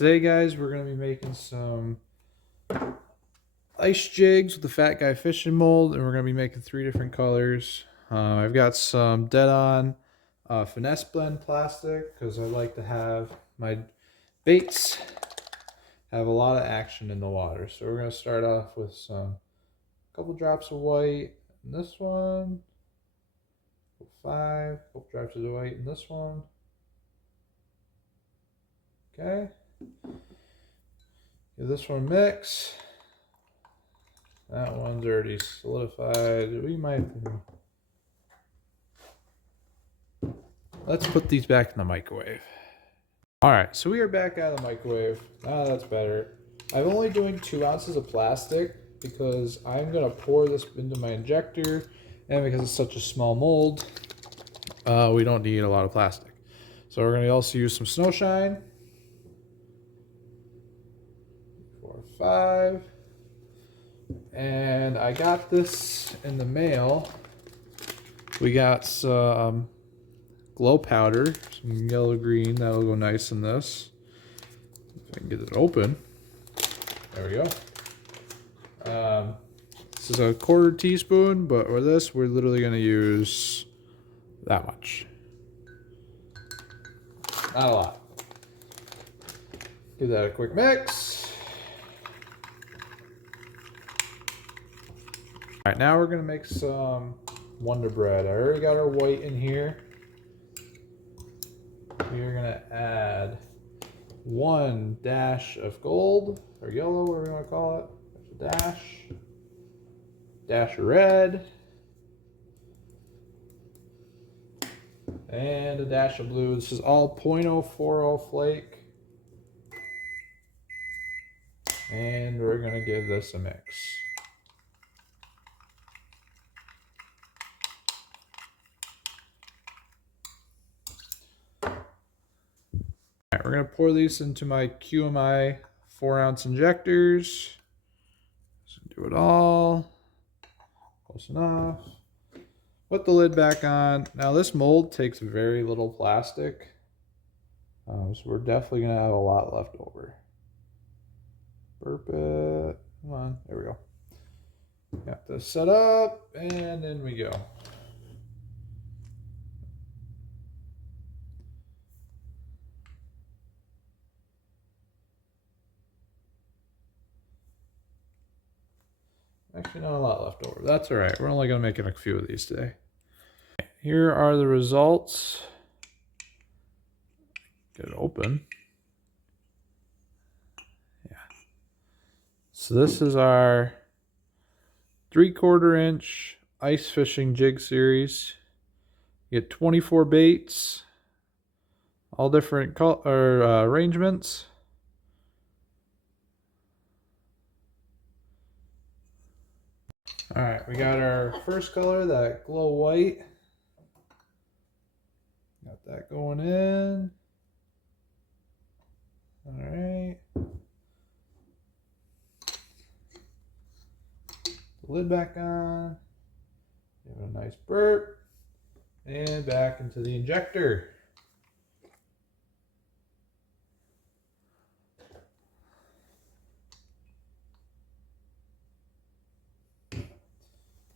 Today, guys, we're going to be making some ice jigs with the Fat Guy fishing mold, and we're going to be making 3 different colors. I've got some dead-on finesse blend plastic because I like to have my baits have a lot of action in the water. So we're going to start off with a couple drops of white in this one, 5, couple drops of white in this one. Okay. Give this one a mix. That one's already solidified. We might. Let's put these back in the microwave. Alright, so we are back out of the microwave. That's better. I'm only doing 2 ounces of plastic because I'm going to pour this into my injector, and because it's such a small mold, we don't need a lot of plastic. So we're going to also use some snow shine. 4, 5. And I got this in the mail. We got some glow powder, some yellow green. That'll go nice in this. If I can get it open. There we go. This is a 1/4 teaspoon, but for this, we're literally going to use that much. Not a lot. Give that a quick mix. Alright, now we're going to make some Wonder Bread. I already got our white in here. We're going to add 1 dash of gold, or yellow, whatever you want to call it. There's a dash of red, and a dash of blue. This is all 0.040 flake. And we're going to give this a mix. Alright, we're going to pour these into my QMI 4-ounce injectors. So do it all. Close enough. Put the lid back on. Now this mold takes very little plastic. So we're definitely going to have a lot left over. Burp it. Come on. There we go. Got this set up, and then we go. Actually, not a lot left over. That's all right. We're only going to make a few of these today. Here are the results. Get it open. Yeah. So this is our 3/4 inch ice fishing jig series. You get 24 baits, all different arrangements. All right, we got our first color, that glow white. Got that going in. All right. The lid back on. Give it a nice burp. And back into the injector.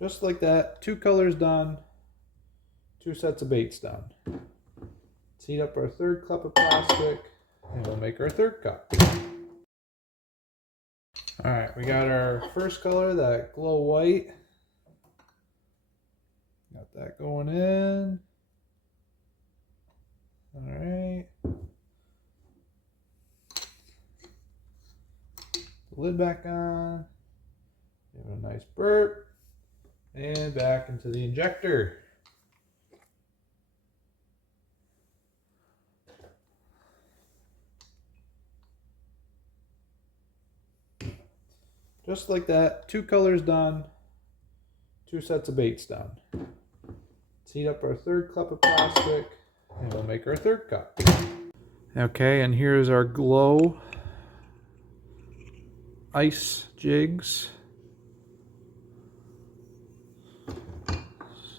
Just like that, 2 colors done, 2 sets of baits done. Let's heat up our 3rd cup of plastic, and we'll make our 3rd cup. Alright, we got our first color, that glow white. Got that going in. Alright. The lid back on. Give it a nice burp. And back into the injector. Just like that, 2 colors done, 2 sets of baits done. Let's heat up our 3rd cup of plastic, and we'll make our 3rd cup. Okay, and here's our glow ice jigs.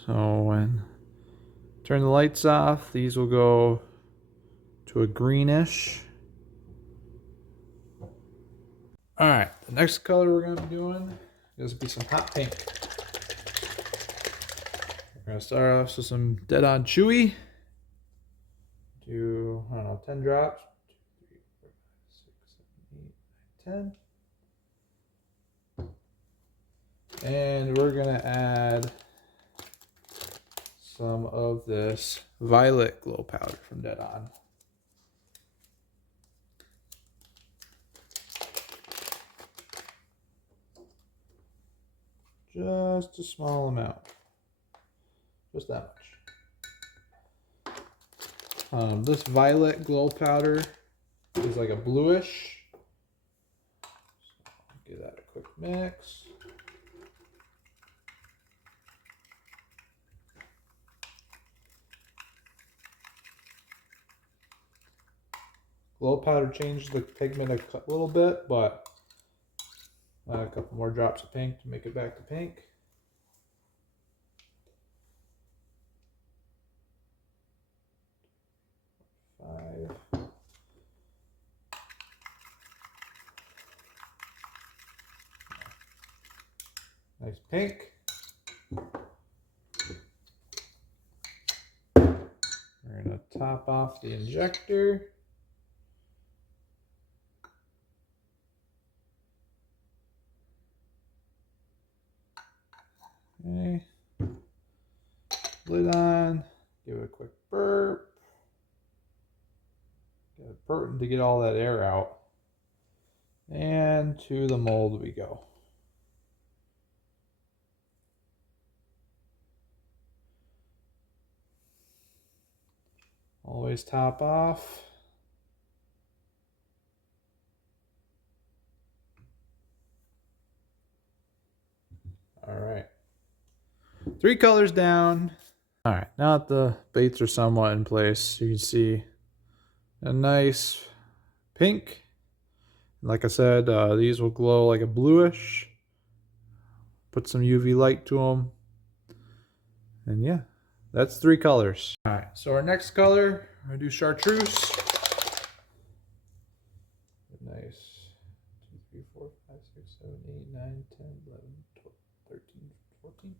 So when turn the lights off, these will go to a greenish. All right, the next color we're gonna be doing is be some hot pink. We're gonna start off with some Dead On Chewy. Do, I don't know, 10 drops. 2, 3, 4, 5, 6, 7, 8, 9, 10. And we're gonna add some of this violet glow powder from Dead On. Just a small amount. Just that much. This violet glow powder is like a bluish. So give that a quick mix. Glow powder changes the pigment a little bit, but a couple more drops of pink to make it back to pink. Nice pink. We're going to top off the injector. Okay. Lid on. Give it a quick burp. Get it burping to get all that air out. And to the mold we go. Always top off. All right. 3 colors down. All right, now that the baits are somewhat in place, you can see a nice pink. Like I said, these will glow like a bluish. Put some UV light to them. And yeah, that's 3 colors. All right, so our next color, we're gonna do Chartreuse. Nice. 2, 3, 4, 5, 6, 7, 8, 9, 10, 11, 12, 13, 14.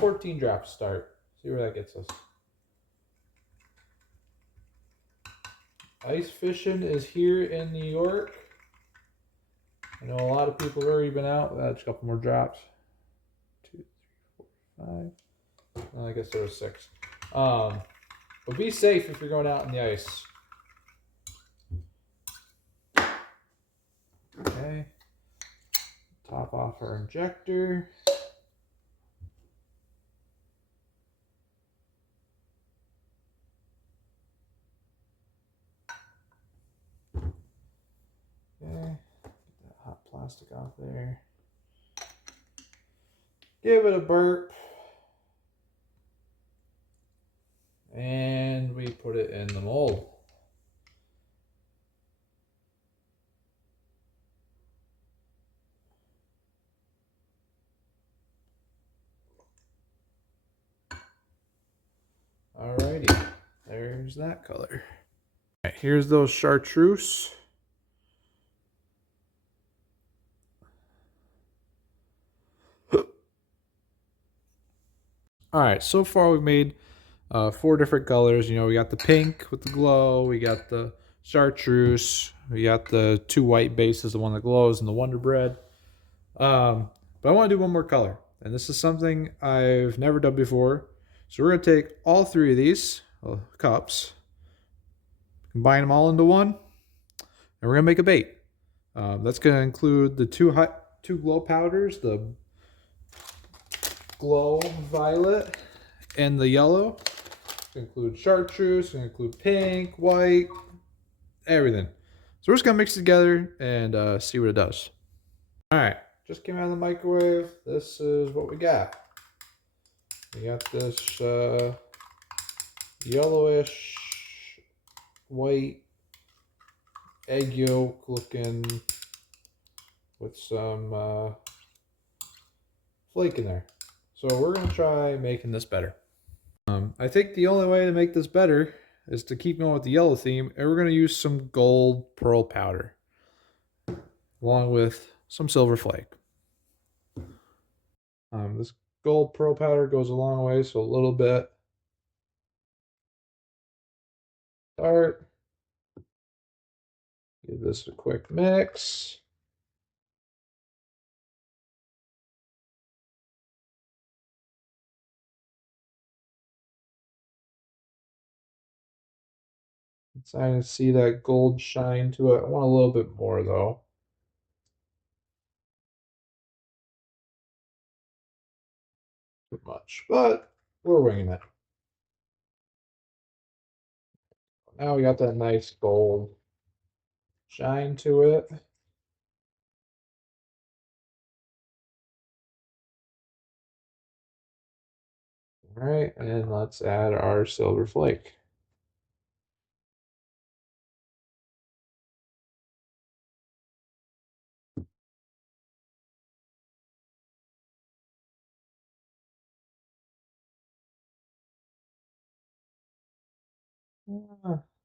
14 drops start. See where that gets us. Ice fishing is here in New York. I know a lot of people have already been out. That's a couple more drops. 2, 3, 4, 5. Well, I guess there was 6. But be safe if you're going out in the ice. Okay. Top off our injector. Okay. Get that hot plastic off there. Give it a burp. And we put it in the mold. Alrighty, there's that color. All right, here's those Chartreuse. All right, so far we've made 4 different colors. You know, we got the pink with the glow, we got the Chartreuse, we got the 2 white bases, the one that glows, and the Wonder Bread. But I want to do one more color, and this is something I've never done before. So we're going to take all 3 of these cups, combine them all into one, and we're going to make a bait. That's going to include the 2 glow powders, the glow violet and the yellow. It's going to include Chartreuse, it's going to include pink, white, everything. So we're just going to mix it together and see what it does. All right, just came out of the microwave. This is what we got. We got this yellowish white egg yolk looking with some flake in there. So we're going to try making this better. I think the only way to make this better is to keep going with the yellow theme, and we're going to use some gold pearl powder along with some silver flake. This gold pearl powder goes a long way, so a little bit. Start. Give this a quick mix. I'm starting to see that gold shine to it. I want a little bit more though. Too much, but we're winging it. Now we got that nice gold shine to it. All right, and let's add our silver flake.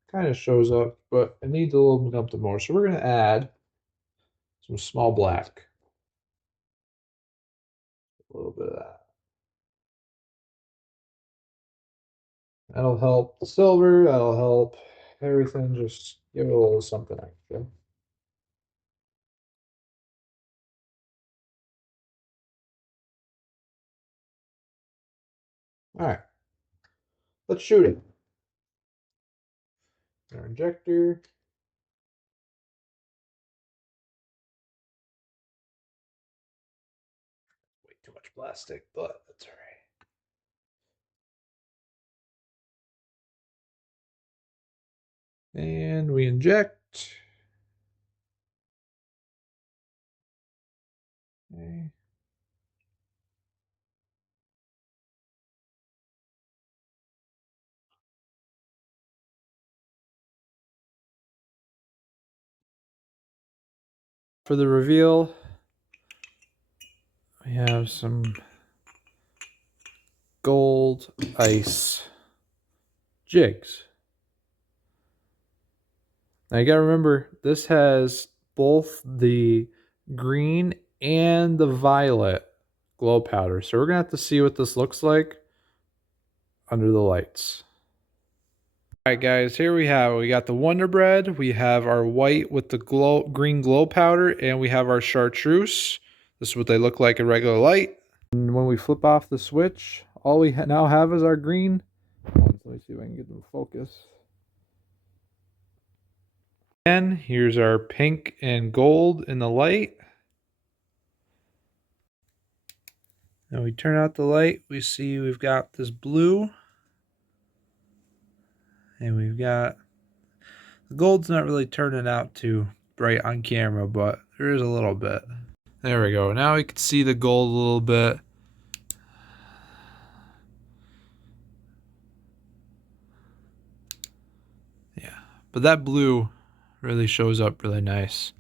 Kind of shows up, but it needs a little something more. So we're going to add some small black. A little bit of that. That'll help the silver. That'll help everything. Just give it a little something extra. All right. Let's shoot it. Our injector. Way too much plastic, but that's all right. And we inject. Okay. For the reveal, we have some gold ice jigs. Now you gotta remember, this has both the green and the violet glow powder. So we're gonna have to see what this looks like under the lights. All right, guys, here we have it. We got the Wonder Bread, we have our white with the green glow powder, and we have our Chartreuse. This is what they look like in regular light. And when we flip off the switch, all we now have is our green. Let me see if I can get them to focus. And here's our pink and gold in the light. Now we turn out the light, we see we've got this blue. And we've got, the gold's not really turning out too bright on camera, but there is a little bit. There we go. Now we can see the gold a little bit. Yeah, but that blue really shows up really nice.